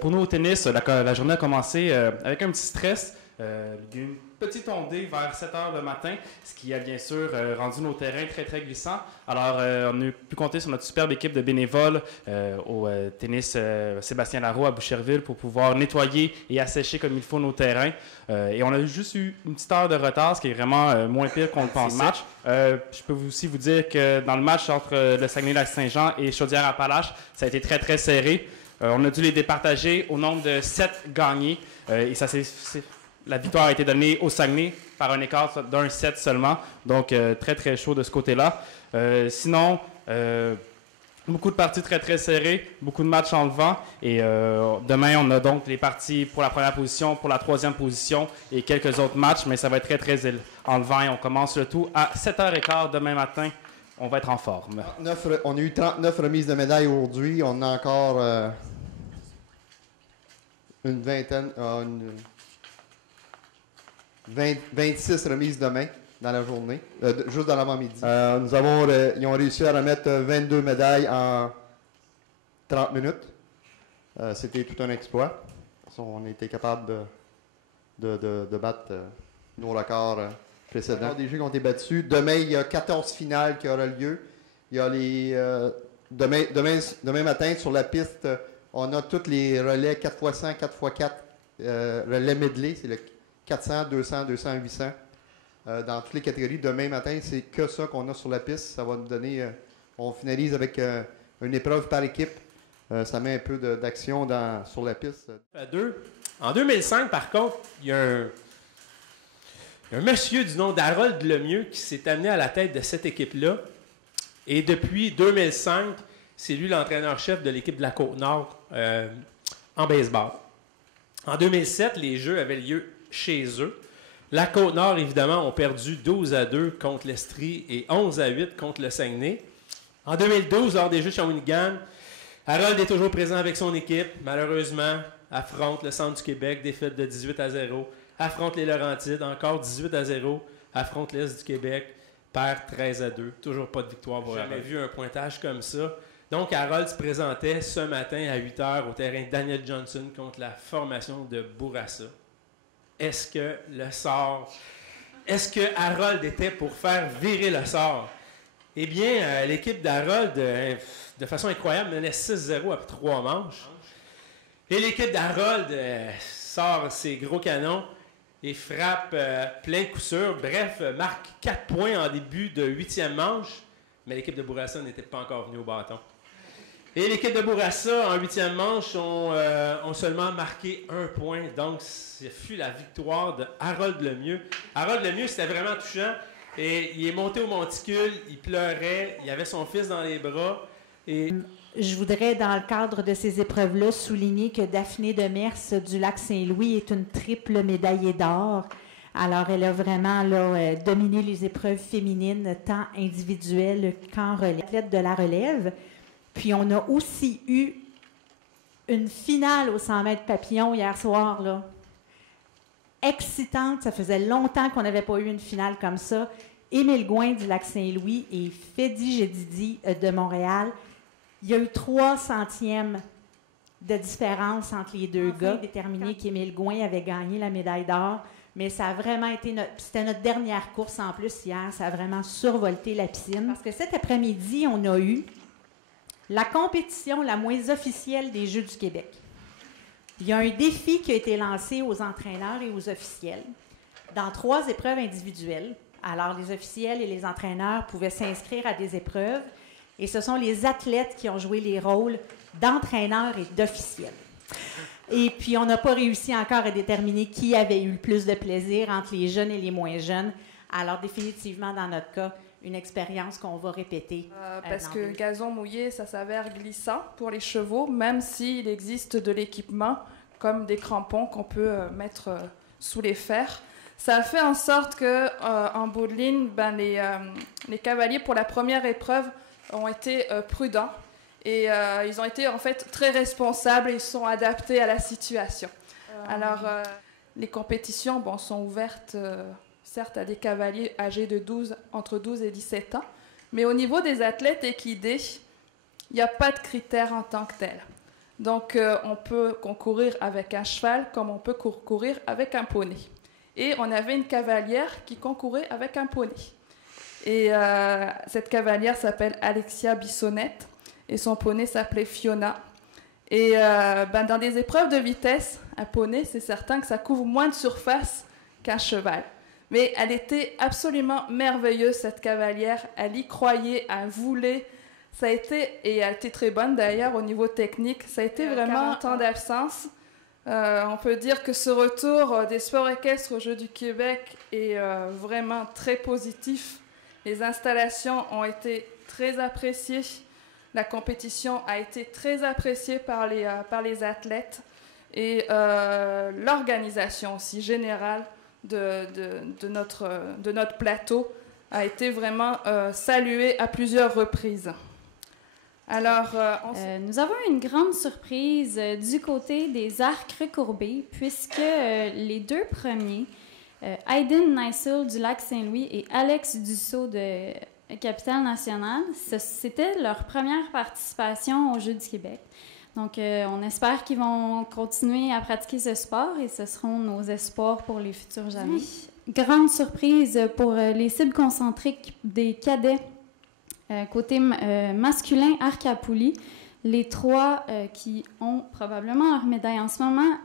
Pour nous au tennis, la journée a commencé avec un petit stress. Il y a eu une petite ondée vers 7 heures le matin, ce qui a bien sûr rendu nos terrains très très glissants. Alors, on a pu compter sur notre superbe équipe de bénévoles au tennis Sébastien Larreau à Boucherville pour pouvoir nettoyer et assécher comme il faut nos terrains. Et on a juste eu une petite heure de retard, ce qui est vraiment moins pire qu'on le pensait. Je peux aussi vous dire que dans le match entre le Saguenay-Lac-Saint-Jean et Chaudière-Appalaches, ça a été très très serré. On a dû les départager au nombre de 7 gagnés. Et la victoire a été donnée au Saguenay par un écart d'un 7 seulement. Donc, très, très chaud de ce côté-là. Sinon, beaucoup de parties très, très serrées, beaucoup de matchs en levant. Et demain, on a donc les parties pour la première position, pour la troisième position et quelques autres matchs. Mais ça va être très, très en levant et on commence le tout à 7h15 demain matin. On va être en forme. On a eu 39 remises de médailles aujourd'hui. On a encore une vingtaine, 26 remises demain dans la journée, juste dans l'avant-midi. Ils ont réussi à remettre 22 médailles en 30 minutes. C'était tout un exploit. On a été capable de battre nos records précédents. Des jeux qui ont été battus. Demain, il y a 14 finales qui auront lieu. Il y a demain matin, sur la piste, on a tous les relais 4x100, 4x4, relais medley, c'est le 400, 200, 200, 800. Dans toutes les catégories. Demain matin, c'est que ça qu'on a sur la piste. Ça va nous donner... on finalise avec une épreuve par équipe. Ça met un peu d'action sur la piste. En 2005, par contre, il y a un monsieur du nom d'Harold Lemieux qui s'est amené à la tête de cette équipe-là. Et depuis 2005, c'est lui l'entraîneur-chef de l'équipe de la Côte-Nord en baseball. En 2007, les Jeux avaient lieu chez eux. La Côte-Nord, évidemment, ont perdu 12-2 contre l'Estrie et 11-8 contre le Saguenay. En 2012, lors des Jeux Shawinigan, Harold est toujours présent avec son équipe. Malheureusement, affronte le Centre du Québec, défaite de 18-0. Affronte les Laurentides, encore 18-0. Affronte l'Est du Québec, perd 13-2. Toujours pas de victoire pour Harold. J'ai jamais vu un pointage comme ça. Donc, Harold se présentait ce matin à 8h au terrain Daniel Johnson contre la formation de Bourassa. Est-ce que Harold était pour faire virer le sort? Eh bien, l'équipe d'Harold, de façon incroyable, menait 6-0 après 3 manches. Et l'équipe d'Harold sort ses gros canons et frappe plein coup sûr. Bref, marque 4 points en début de 8e manche, mais l'équipe de Bourassa n'était pas encore venue au bâton. Et l'équipe de Bourassa, en 8e manche, ont seulement marqué 1 point. Donc, ce fut la victoire de Harold Lemieux. Harold Lemieux, c'était vraiment touchant. Et il est monté au monticule, il pleurait, il avait son fils dans les bras. Et... Je voudrais, dans le cadre de ces épreuves-là, souligner que Daphné Demers du Lac-Saint-Louis est une triple médaillée d'or. Alors, elle a vraiment dominé les épreuves féminines, tant individuelles qu'en relève. Athlète de la relève. Puis, on a aussi eu une finale au 100 mètres papillon hier soir, là. Excitante. Ça faisait longtemps qu'on n'avait pas eu une finale comme ça. Émile Gouin du Lac-Saint-Louis et Fedi Jedidi de Montréal. Il y a eu 3 centièmes de différence entre les deux gars. Déterminé qu'Émile Gouin avait gagné la médaille d'or. Mais ça a vraiment été c'était notre dernière course en plus hier. Ça a vraiment survolté la piscine. Parce que cet après-midi, on a eu la compétition la moins officielle des Jeux du Québec. Il y a un défi qui a été lancé aux entraîneurs et aux officiels dans 3 épreuves individuelles. Alors, les officiels et les entraîneurs pouvaient s'inscrire à des épreuves et ce sont les athlètes qui ont joué les rôles d'entraîneurs et d'officiels. Et puis, on n'a pas réussi encore à déterminer qui avait eu le plus de plaisir entre les jeunes et les moins jeunes. Alors, définitivement, dans notre cas, une expérience qu'on va répéter. Parce que gazon mouillé, ça s'avère glissant pour les chevaux, même s'il existe de l'équipement, comme des crampons qu'on peut mettre sous les fers. Ça a fait en sorte qu'en bout de ligne, les cavaliers, pour la première épreuve, ont été prudents. Et ils ont été en fait très responsables et ils sont adaptés à la situation. Alors, les compétitions sont ouvertes... certes à des cavaliers âgés de entre 12 et 17 ans, mais au niveau des athlètes équidés, il n'y a pas de critères en tant que tel. Donc, on peut concourir avec un cheval comme on peut concourir avec un poney. Et on avait une cavalière qui concourait avec un poney. Et cette cavalière s'appelle Alexia Bissonnette et son poney s'appelait Fiona. Et dans des épreuves de vitesse, un poney, c'est certain que ça couvre moins de surface qu'un cheval. Mais elle était absolument merveilleuse, cette cavalière. Elle y croyait, elle voulait. Ça a été, et elle était très bonne d'ailleurs au niveau technique, ça a été vraiment un temps d'absence. On peut dire que ce retour des sports équestres aux Jeux du Québec est vraiment très positif. Les installations ont été très appréciées. La compétition a été très appréciée par les athlètes. Et l'organisation aussi générale de notre plateau a été vraiment saluée à plusieurs reprises. Alors, nous avons une grande surprise du côté des arcs recourbés, puisque les deux premiers, Hayden Neissel du Lac-Saint-Louis et Alex Dussault de Capitale-Nationale, c'était leur première participation aux Jeux du Québec. Donc, on espère qu'ils vont continuer à pratiquer ce sport et ce seront nos espoirs pour les futures années. Grande surprise pour les cibles concentriques des cadets. Côté masculin, arc à poulie, les trois qui ont probablement leur médaille en ce moment,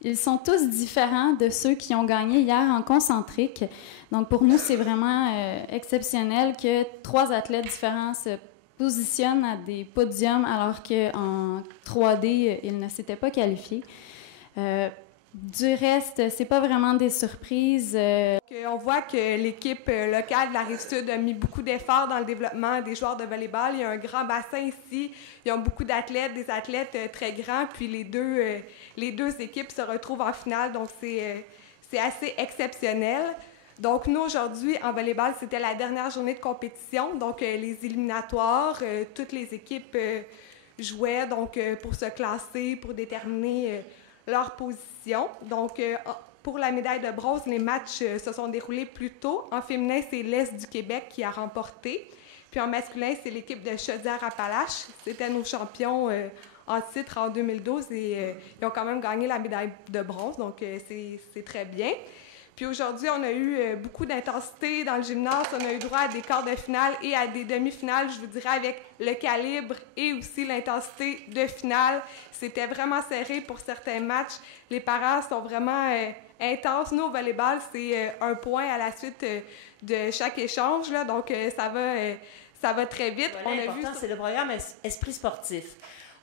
ils sont tous différents de ceux qui ont gagné hier en concentrique. Donc, pour nous, c'est vraiment exceptionnel que trois athlètes différents se positionnent à des podiums alors qu'en 3D, ils ne s'étaient pas qualifiés. Du reste, c'est pas vraiment des surprises. On voit que l'équipe locale de la Rive-Sud a mis beaucoup d'efforts dans le développement des joueurs de volleyball. Il y a un grand bassin ici. Ils ont beaucoup d'athlètes, des athlètes très grands. Puis les deux équipes se retrouvent en finale. Donc, c'est assez exceptionnel. Donc, nous, aujourd'hui, en volleyball, c'était la dernière journée de compétition. Donc, les éliminatoires, toutes les équipes jouaient donc, pour se classer, pour déterminer leur position. Donc, pour la médaille de bronze, les matchs se sont déroulés plus tôt. En féminin, c'est l'Est du Québec qui a remporté. Puis en masculin, c'est l'équipe de Chaudière-Appalaches. C'était nos champions en titre en 2012 et ils ont quand même gagné la médaille de bronze. Donc, c'est très bien. Puis aujourd'hui, on a eu beaucoup d'intensité dans le gymnase. On a eu droit à des quarts de finale et à des demi-finales, je vous dirais, avec le calibre et aussi l'intensité de finale. C'était vraiment serré pour certains matchs. Les parents sont vraiment intenses. Nous, au volleyball, c'est un point à la suite de chaque échange. Là, donc, ça va très vite. Voilà, l'important, c'est le programme Esprit sportif.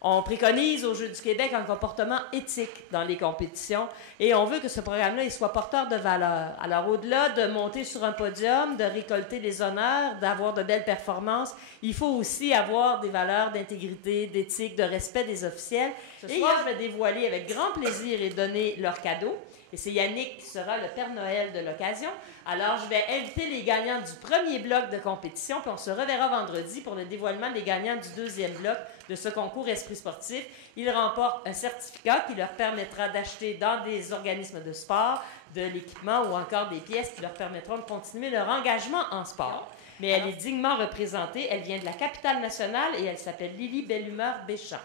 On préconise aux Jeux du Québec un comportement éthique dans les compétitions et on veut que ce programme-là il soit porteur de valeur. Alors, au-delà de monter sur un podium, de récolter les honneurs, d'avoir de belles performances, il faut aussi avoir des valeurs d'intégrité, d'éthique, de respect des officiels. Ce soir, je vais dévoiler avec grand plaisir et donner leurs cadeaux. Et c'est Yannick qui sera le Père Noël de l'occasion. Alors, je vais inviter les gagnants du premier bloc de compétition, puis on se reverra vendredi pour le dévoilement des gagnants du deuxième bloc de ce concours Esprit sportif. Ils remportent un certificat qui leur permettra d'acheter dans des organismes de sport de l'équipement ou encore des pièces qui leur permettront de continuer leur engagement en sport. Mais elle est dignement représentée. Elle vient de la Capitale-Nationale et elle s'appelle Lily Bellumeur Béchamp.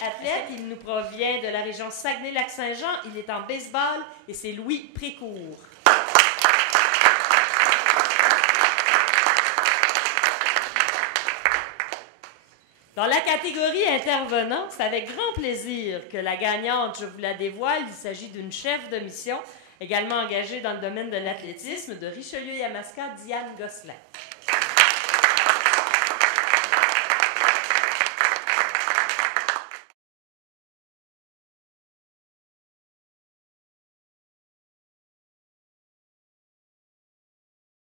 Athlète, il nous provient de la région Saguenay-Lac-Saint-Jean. Il est en baseball et c'est Louis Précourt. Dans la catégorie intervenant, c'est avec grand plaisir que la gagnante, je vous la dévoile, il s'agit d'une chef de mission, également engagée dans le domaine de l'athlétisme, de Richelieu-Yamaska, Diane Gosselin.